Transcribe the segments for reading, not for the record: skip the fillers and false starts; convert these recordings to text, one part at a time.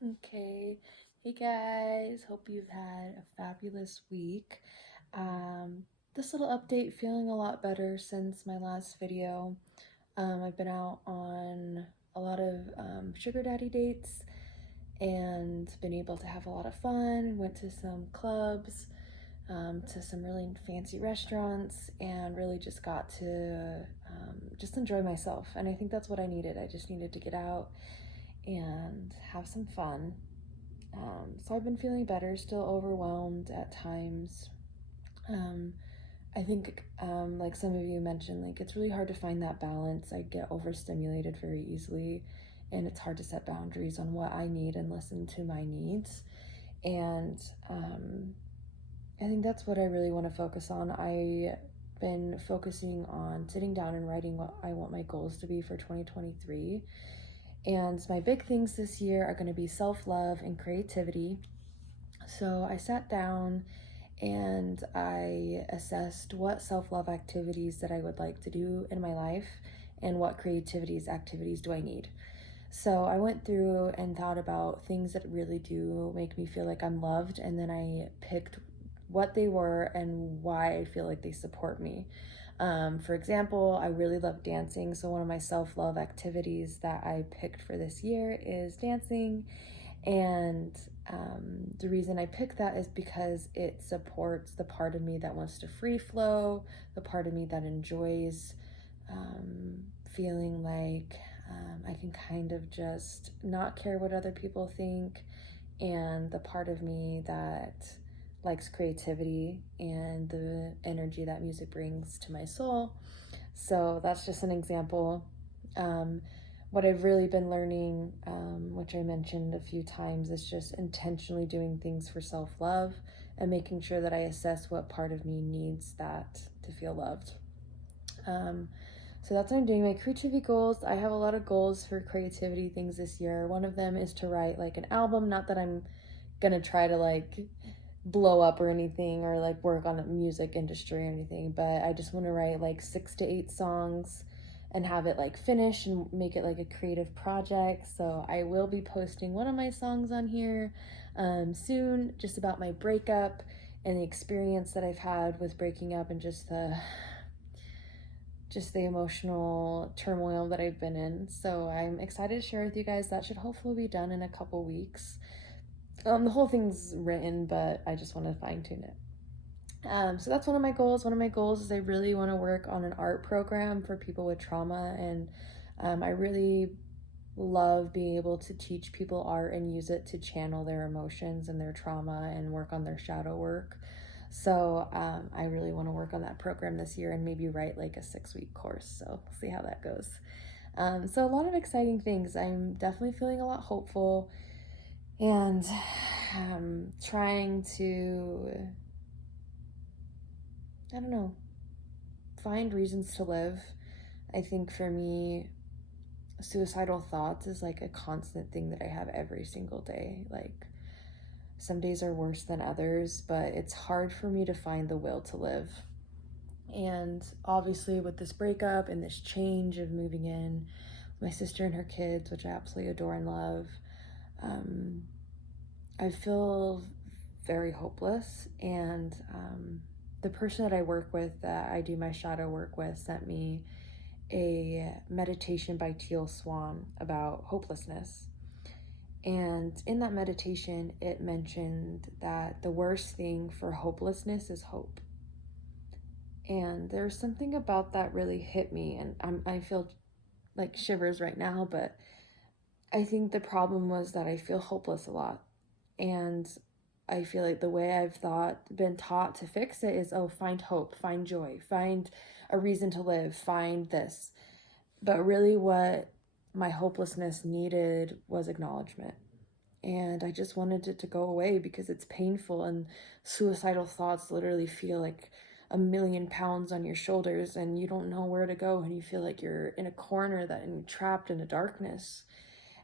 Okay. Hey guys, hope you've had a fabulous week. This little update, feeling a lot better since my last video. I've been out on a lot of sugar daddy dates and been able to have a lot of fun. Went to some clubs, to some really fancy restaurants, and really just got to just enjoy myself. And I think that's what I needed. I just needed to get out and have some fun. So I've been feeling better, still overwhelmed at times. Um, I think, like some of you mentioned, like it's really hard to find that balance. I get overstimulated very easily, and it's hard to set boundaries on what I need and listen to my needs. And I think that's what I really want to focus on. I've been focusing on sitting down and writing what I want my goals to be for 2023. And my big things this year are going to be self-love and creativity. So I sat down and I assessed what self-love activities that I would like to do in my life and what activities do I need. So I went through and thought about things that really do make me feel like I'm loved, and then I picked what they were and why I feel like they support me. For example, I really love dancing, so one of my self-love activities that I picked for this year is dancing. And the reason I picked that is because it supports the part of me that wants to free flow, the part of me that enjoys feeling like I can kind of just not care what other people think, and the part of me that likes creativity and the energy that music brings to my soul. So that's just an example. Um, what I've really been learning, which I mentioned a few times, is just intentionally doing things for self-love and making sure that I assess what part of me needs that to feel loved. Um, so that's what I'm doing. My creativity goals, I have a lot of goals for creativity things this year. One of them is to write like an album. Not that I'm gonna try to like blow up or anything, or like work on the music industry or anything, but I just want to write like 6 to 8 songs and have it like finish and make it like a creative project. So I will be posting one of my songs on here soon, just about my breakup and the experience that I've had with breaking up, and just the emotional turmoil that I've been in. So I'm excited to share with you guys. That should hopefully be done in a couple weeks. The whole thing's written, but I just want to fine tune it. So that's one of my goals. One of my goals is I really want to work on an art program for people with trauma, and I really love being able to teach people art and use it to channel their emotions and their trauma and work on their shadow work. So I really want to work on that program this year and maybe write like a 6-week course. So we'll see how that goes. So a lot of exciting things. I'm definitely feeling a lot hopeful, and trying to, I don't know, find reasons to live. I think for me, suicidal thoughts is like a constant thing that I have every single day. Like some days are worse than others, but it's hard for me to find the will to live. And obviously, with this breakup and this change of moving in, my sister and her kids, which I absolutely adore and love, I feel very hopeless. And the person that I work with, that I do my shadow work with, sent me a meditation by Teal Swan about hopelessness. And in that meditation, it mentioned that the worst thing for hopelessness is hope. And there's something about that really hit me, and I feel like shivers right now, but I think the problem was that I feel hopeless a lot. And I feel like the way I've been taught to fix it is, oh, find hope, find joy, find a reason to live, find this. But really what my hopelessness needed was acknowledgement. And I just wanted it to go away because it's painful, and suicidal thoughts literally feel like 1,000,000 pounds on your shoulders, and you don't know where to go, and you feel like you're in a corner and you're trapped in a darkness.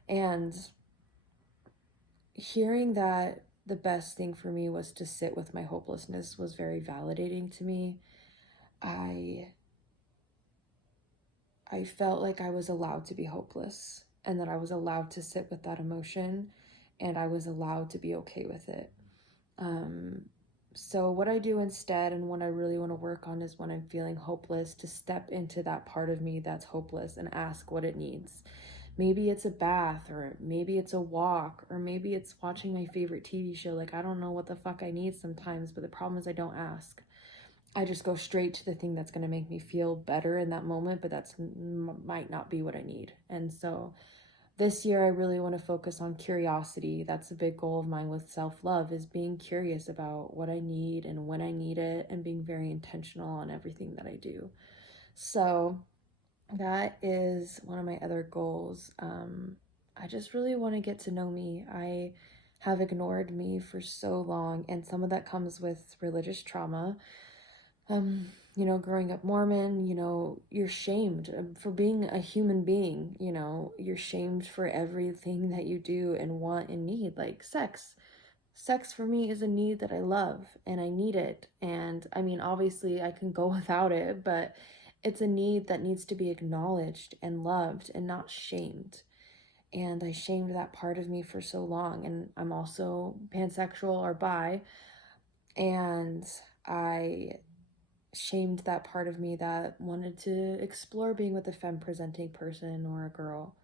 And hearing that the best thing for me was to sit with my hopelessness was very validating to me. I felt like I was allowed to be hopeless, and that I was allowed to sit with that emotion, and I was allowed to be okay with it. So what I do instead, and what I really want to work on, is when I'm feeling hopeless, to step into that part of me that's hopeless and ask what it needs. Maybe it's a bath, or maybe it's a walk, or maybe it's watching my favorite TV show. Like, I don't know what the fuck I need sometimes, but the problem is I don't ask. I just go straight to the thing that's going to make me feel better in that moment, but that's might not be what I need. And so this year I really want to focus on curiosity. That's a big goal of mine with self-love, is being curious about what I need and when I need it, and being very intentional on everything that I do. So that is one of my other goals. I just really want to get to know me. I have ignored me for so long, and some of that comes with religious trauma. Growing up Mormon, you're shamed for being a human being. You're shamed for everything that you do and want and need, like sex. Sex for me is a need that I love and I need it. And I mean, obviously I can go without it, but it's a need that needs to be acknowledged and loved and not shamed. And I shamed that part of me for so long. And I'm also pansexual or bi. And I shamed that part of me that wanted to explore being with a femme presenting person or a girl.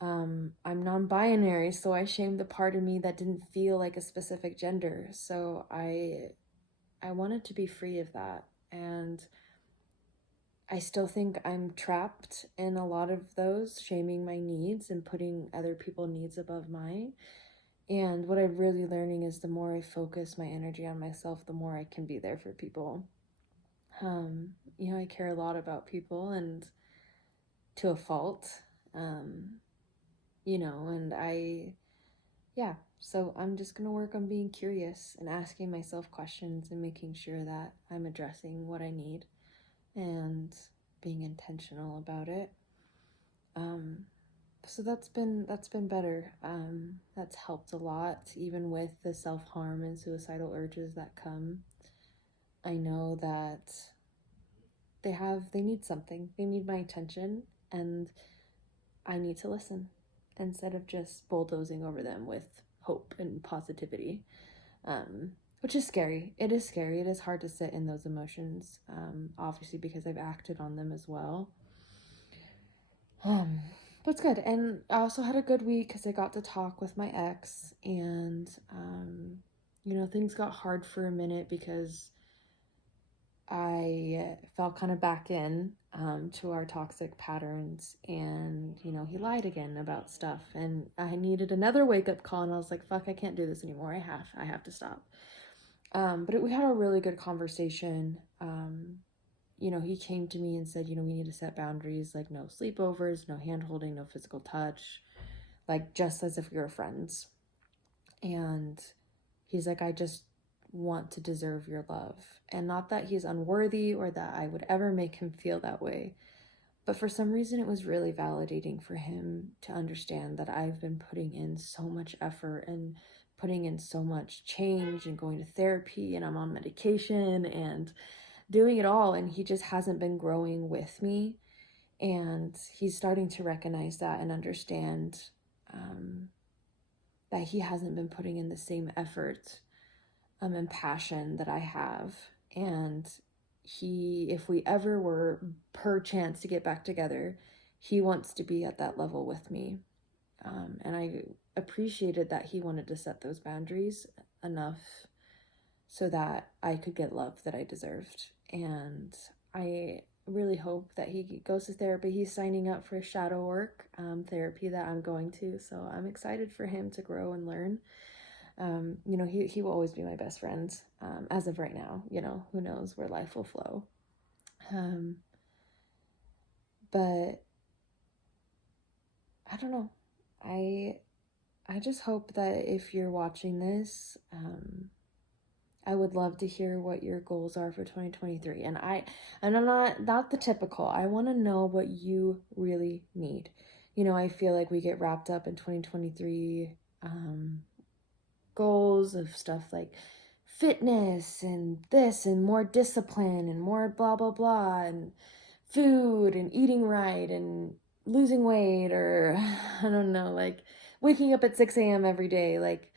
I'm non-binary, so I shamed the part of me that didn't feel like a specific gender. So I wanted to be free of that. And I still think I'm trapped in a lot of those, shaming my needs and putting other people's needs above mine. And what I'm really learning is the more I focus my energy on myself, the more I can be there for people. I care a lot about people, and to a fault, and so I'm just going to work on being curious and asking myself questions and making sure that I'm addressing what I need and being intentional about it. So that's been better. That's helped a lot, even with the self-harm and suicidal urges that come. I know that they need something. They need my attention, and I need to listen instead of just bulldozing over them with hope and positivity, which is scary. It is scary. It is hard to sit in those emotions, obviously, because I've acted on them as well. But it's good. And I also had a good week because I got to talk with my ex, and things got hard for a minute because I fell kind of back in to our toxic patterns, and he lied again about stuff, and I needed another wake-up call, and I was like, fuck, I can't do this anymore. I have to stop. But we had a really good conversation. He came to me and said, we need to set boundaries, like no sleepovers, no hand holding, no physical touch, like just as if we were friends. And he's like, I just want to deserve your love. And not that he's unworthy or that I would ever make him feel that way, but for some reason it was really validating for him to understand that I've been putting in so much effort and putting in so much change and going to therapy, and I'm on medication and doing it all, and he just hasn't been growing with me. And he's starting to recognize that and understand that he hasn't been putting in the same effort and passion that I have. And if we ever were per chance to get back together, he wants to be at that level with me. And I appreciated that he wanted to set those boundaries enough so that I could get love that I deserved. And I really hope that he goes to therapy. He's signing up for shadow work therapy that I'm going to. So I'm excited for him to grow and learn. He will always be my best friend as of right now. Who knows where life will flow. But I don't know. I just hope that if you're watching this, I would love to hear what your goals are for 2023. And I'm not the typical. I want to know what you really need. I feel like we get wrapped up in 2023 goals of stuff like fitness and this and more discipline and more blah blah blah and food and eating right and losing weight, or I don't know, like waking up at 6 a.m. every day. Like,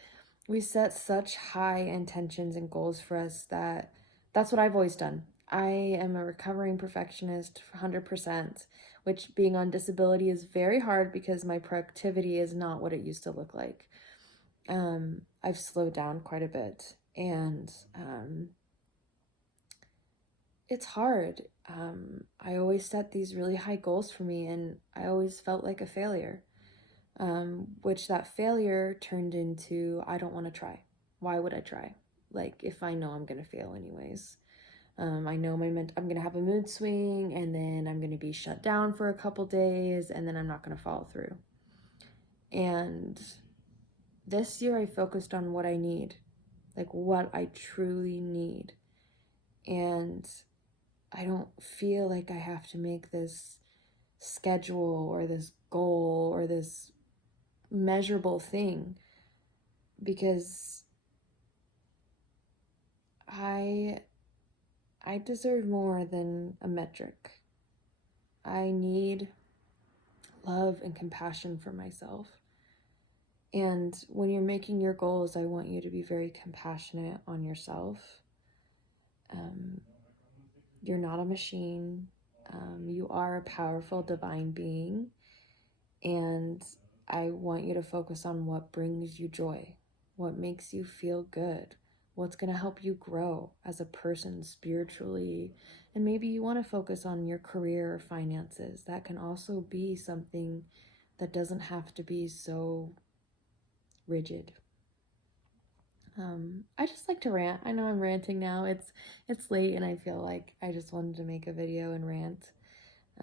we set such high intentions and goals for us that's what I've always done. I am a recovering perfectionist 100%, which being on disability is very hard because my productivity is not what it used to look like. I've slowed down quite a bit, and it's hard. I always set these really high goals for me, and I always felt like a failure, which that failure turned into, I don't want to try. Why would I try? Like, if I know I'm going to fail anyways. I know I'm going to have a mood swing, and then I'm going to be shut down for a couple days, and then I'm not going to follow through. And this year I focused on what I need, like what I truly need. And I don't feel like I have to make this schedule or this goal or this measurable thing, because I deserve more than a metric. I need love and compassion for myself. And when you're making your goals, I want you to be very compassionate on yourself. You're not a machine. You are a powerful divine being. And I want you to focus on what brings you joy, what makes you feel good, what's going to help you grow as a person spiritually. And maybe you want to focus on your career or finances. That can also be something that doesn't have to be so rigid. I just like to rant. I know I'm ranting now. It's late, and I feel like I just wanted to make a video and rant.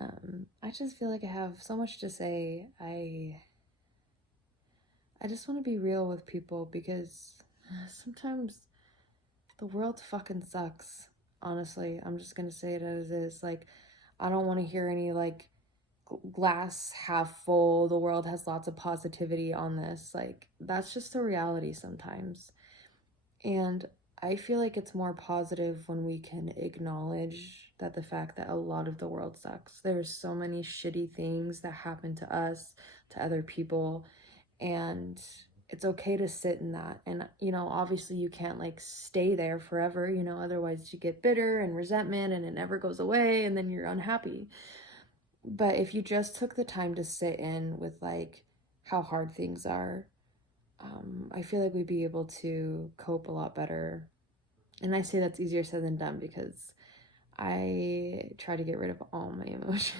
I just feel like I have so much to say. I just want to be real with people, because sometimes the world fucking sucks. Honestly, I'm just gonna say it as is. Like, I don't want to hear any like glass half full, the world has lots of positivity on this. Like, that's just the reality sometimes. And I feel like it's more positive when we can acknowledge that the fact that a lot of the world sucks. There's so many shitty things that happen to us, to other people, and it's okay to sit in that. And, obviously you can't like stay there forever, otherwise you get bitter and resentment and it never goes away, and then you're unhappy. But if you just took the time to sit in with like how hard things are, I feel like we'd be able to cope a lot better. And I say that's easier said than done, because I try to get rid of all my emotions.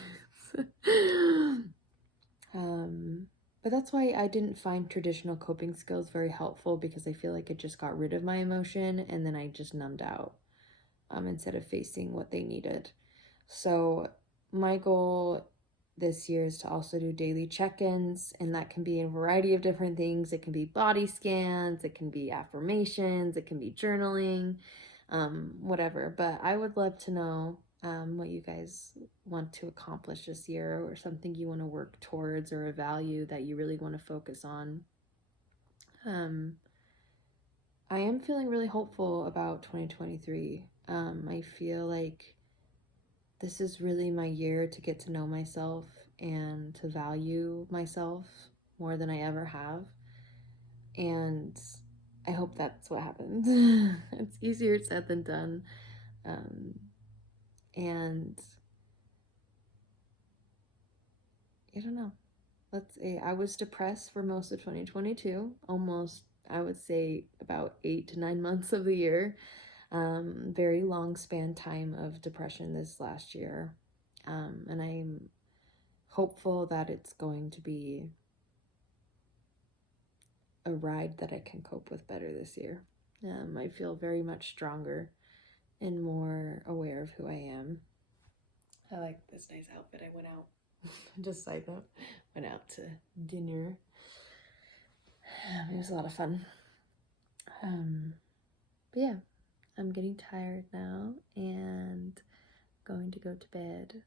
But that's why I didn't find traditional coping skills very helpful, because I feel like it just got rid of my emotion and then I just numbed out, instead of facing what they needed. So my goal this year is to also do daily check-ins, and that can be a variety of different things. It can be body scans, it can be affirmations, it can be journaling, whatever. But I would love to know what you guys want to accomplish this year, or something you want to work towards, or a value that you really want to focus on. I am feeling really hopeful about 2023. I feel like this is really my year to get to know myself and to value myself more than I ever have. And I hope that's what happens. It's easier said than done. And I don't know. Let's say I was depressed for most of 2022, almost, I would say, about 8 to 9 months of the year. Very long span time of depression this last year. And I'm hopeful that it's going to be a ride that I can cope with better this year. I feel very much stronger and more aware of who I am. I like this nice outfit. I went out, just side note, went out to dinner. It was a lot of fun. But yeah, I'm getting tired now and going to go to bed.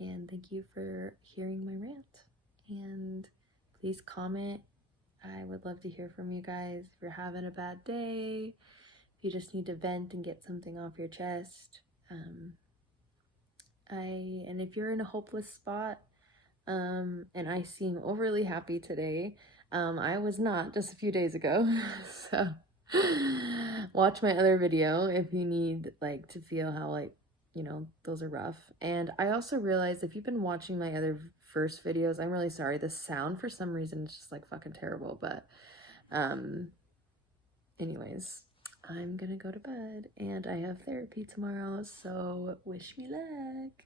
And thank you for hearing my rant. And please comment. I would love to hear from you guys. If you're having a bad day, if you just need to vent and get something off your chest. And if you're in a hopeless spot, and I seem overly happy today, I was not just a few days ago. So watch my other video if you need like to feel how like, you know, those are rough. And I also realized if you've been watching my other first videos, I'm really sorry. The sound for some reason is just like fucking terrible. But anyways, I'm gonna go to bed and I have therapy tomorrow, so wish me luck.